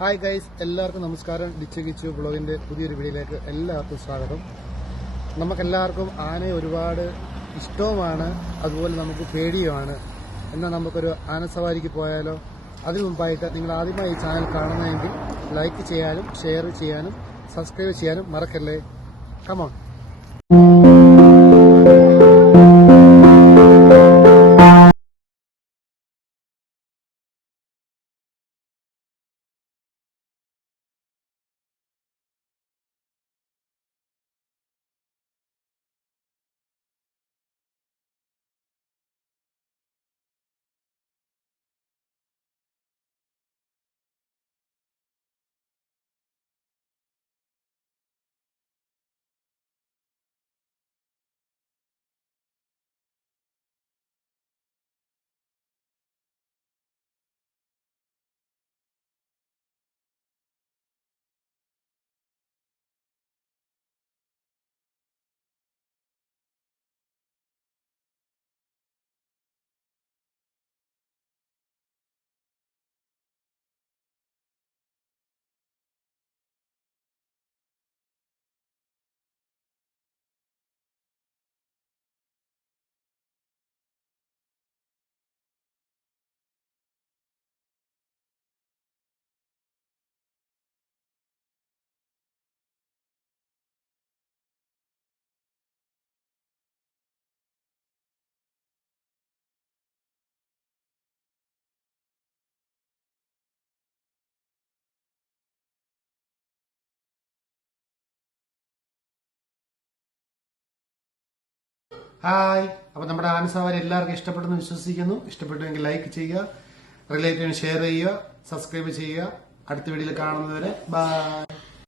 Hi guys, എല്ലാവർക്കും നമസ്കാരം. ഡിച്ചു കിച്ചു ബ്ലോഗിന്റെ പുതിയൊരു വീഡിയോയിലേക്ക് എല്ലാവർക്കും സ്വാഗതം. നമുക്കെല്ലാവർക്കും ആനയെ ഒരുപാട് ഇഷ്ടവുമാണ്, അതുപോലെ നമുക്ക് പേടിയുമാണ്. എന്നാൽ നമുക്കൊരു ആനസവാരിക്ക് പോയാലോ? അതിനു മുമ്പായിട്ട് നിങ്ങൾ ആദ്യമായി ഈ ചാനൽ കാണുന്നതെങ്കിൽ ലൈക്ക് ചെയ്യാനും ഷെയർ ചെയ്യാനും സബ്സ്ക്രൈബ് ചെയ്യാനും മറക്കല്ലേ. കമോൺ. ഹായ്. അപ്പൊ നമ്മുടെ ആനസവാരി എല്ലാവർക്കും ഇഷ്ടപ്പെട്ടെന്ന് വിശ്വസിക്കുന്നു. ഇഷ്ടപ്പെട്ടുവെങ്കിൽ ലൈക്ക് ചെയ്യുക, റിലേറ്റീവിന് ഷെയർ ചെയ്യുക, സബ്സ്ക്രൈബ് ചെയ്യുക. അടുത്ത വീഡിയോയിൽ കാണുന്നതുവരെ ബൈ.